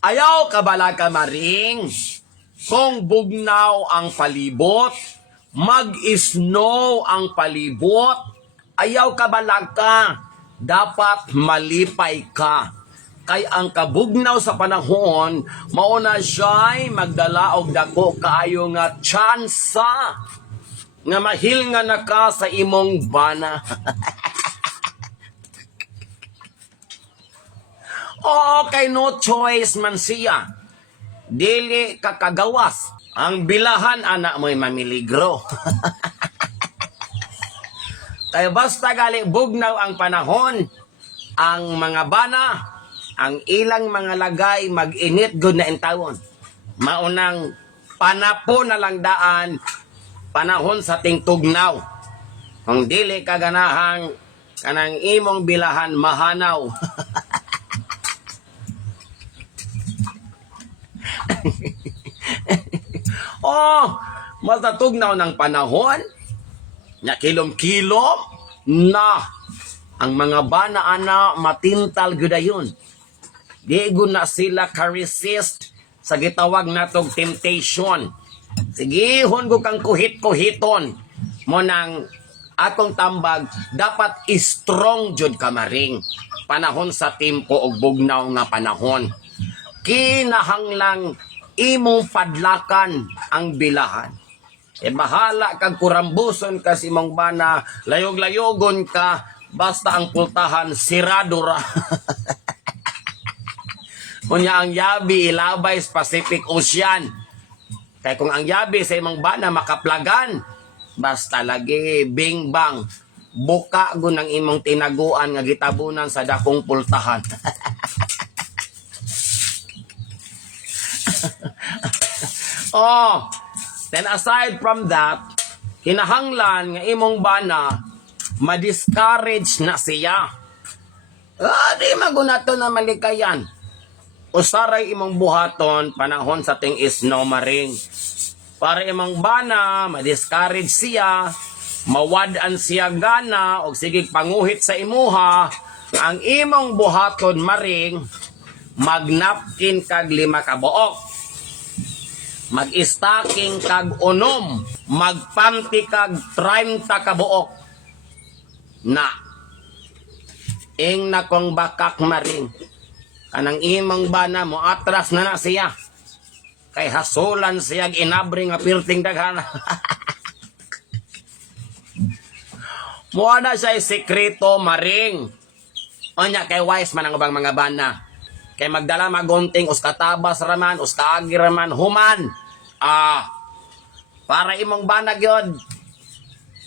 Ayaw kabala ka maring, kung bugnaw ang palibot, mag-snow ang palibot, ayaw kabala ka, dapat malipay ka. Kay ang kabugnaw sa panahon, mauna siya'y magdala og dako kaayo nga tsansa, nga mahil nga naka sa imong bana. Oo, kay no choice man siya. Dili kakagawas. Ang bilahan, anak mo'y mamiligro. Kaya basta gali bugnaw ang panahon, ang mga bana, ang ilang mga lagay, mag-init good na intawon. Maunang panapo na lang daan, panahon sa tingtugnaw. Kung dili kaganahang, kanang imong bilahan mahanaw. Oh, matatugnaw ng panahon, nya kilom-kilom na ang mga bana ana matintal gudayon. Di na sila ka-resist sa gitawag natong temptation. Sigihon ko kang kuhit-kuhiton mo nang akong tambag, dapat strong jud ka maring panahon sa timpo og bugnaw nga panahon. Kinahanglang imong padlakan ang bilahan. E bahala kag kurambuson ka si imong bana, layog-layogon ka, basta ang pultahan sirado ra. Kunya ang yabi ilabay sa Pacific Ocean. Kaya kung ang yabi sa imong bana makaplagan, basta lagi bing bang, buka gun ang imong tinaguan nga gitabunan sa dakong pultahan. Oh, then aside from that, kinahanglan nga imong bana ma-discourage na siya. Di magunato na malikayan. Usaray imong buhaton panahon sa ting snow maring. Para imong bana ma-discourage siya, mawad-an siya gana og sige panguhit sa imuha, ang imong buhaton maring magnapkin kag 5 ka buok. Mag-stocking kag 6, magpanti kag 30 ka buok. Na ing nakong bakak maring, kanang imong bana mo atras na siya. Kay hasulan siya inabri nga pirting daghana. Muha na siya sekreto maring. Onya kay wise man ang ubang mga bana. Kay magdala magunting, us katabas raman, us kaagi raman, human. Para imong banag yun.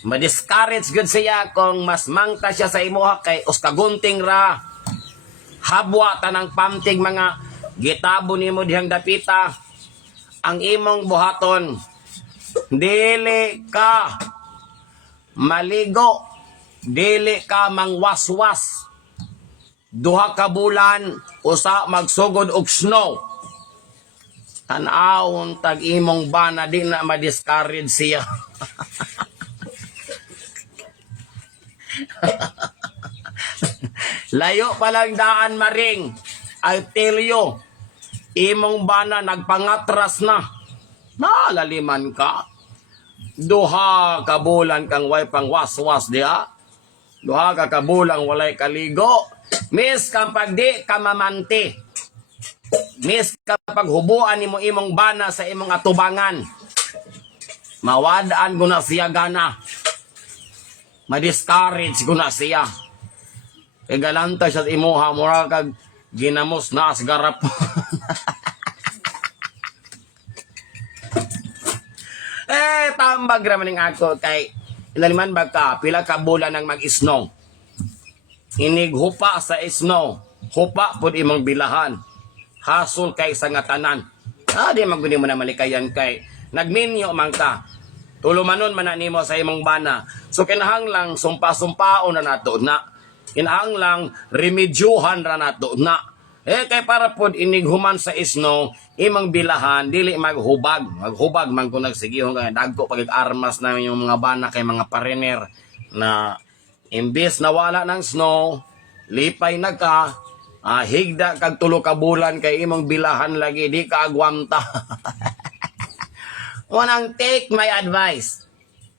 Ma-discourage good siya kung mas mangta siya sa imuha kay us kagunting ra. Habwa tanang pamtig mga gitabo nimo dihang dapita. Ang imong buhaton, dili ka maligo, dili ka mangwaswas. 2 ka bulan, usa magsugod og snow. Tanawon tag imong bana, di na ma-discourage siya. Layo palang daan maring. I tell you, imong bana nagpangatras na. Nalaliman ka. 2 ka bulan kang way pang waswas diha. 2 ka kabulang walay kaligo. Miss kapag di ka mamanti. Miss kapag hubuan ni mo imong bana sa imong atubangan. Mawadaan ko na siya gana. Ma-discourage ko na siya. E galanta siya imuha mura kag ginamos na asgarap. Tambag raman ng ako kay inaliman ba ka pila ka bulan nang mag-snow. Inig hupa sa snow, hupa pud imong bilahan. Hasol kay sa nga tanan. Di maguni mo na malikayan kay nagminyo man ka. Tulumanon man na nimo sa imong bana. So kinahanglang sumpa-sumpaon na nato na. Kinahanglang remedyuhan ra nato na. Kay para pod inig human sa snow, imong bilahan dili maghubag. Maghubag man kung nagsigihon kay dagko pag armas na yung mga bana kay mga pariner na imbes na wala ng snow, lipay na ka, Higda kag tulo ka bulan kay imong bilahan lagi di ka agwanta. Unang take my advice.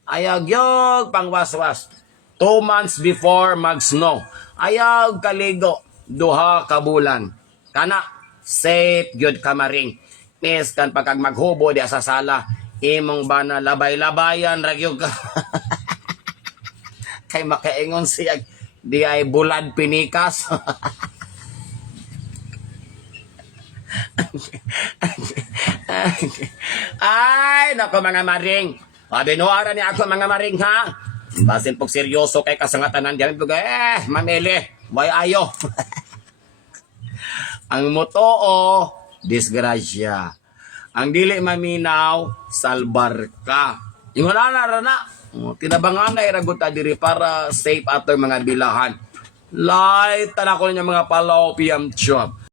Ayag yog pangwaswas. 2 months before mag-snow. Ayag kaligo. Duha ka bulan. Kana, safe gyud ka maring. Kan pagkag maghubo di sa sala. Imong bana labay-labayan ragyog ka. Kay makaingon siya di ay bulad pinikas. Ay, nako mga maring. Binuara ni ako mga maring ha. Basin pog seryoso kay kasangatanan diyan pag mamili, way ayo. Ang motoo, disgrasya. Ang dili maminaw, salbar ka. Yung na tinabangan na iraguta diri para safe ato mga bilahan. Light tanako niya mga palaw PM job.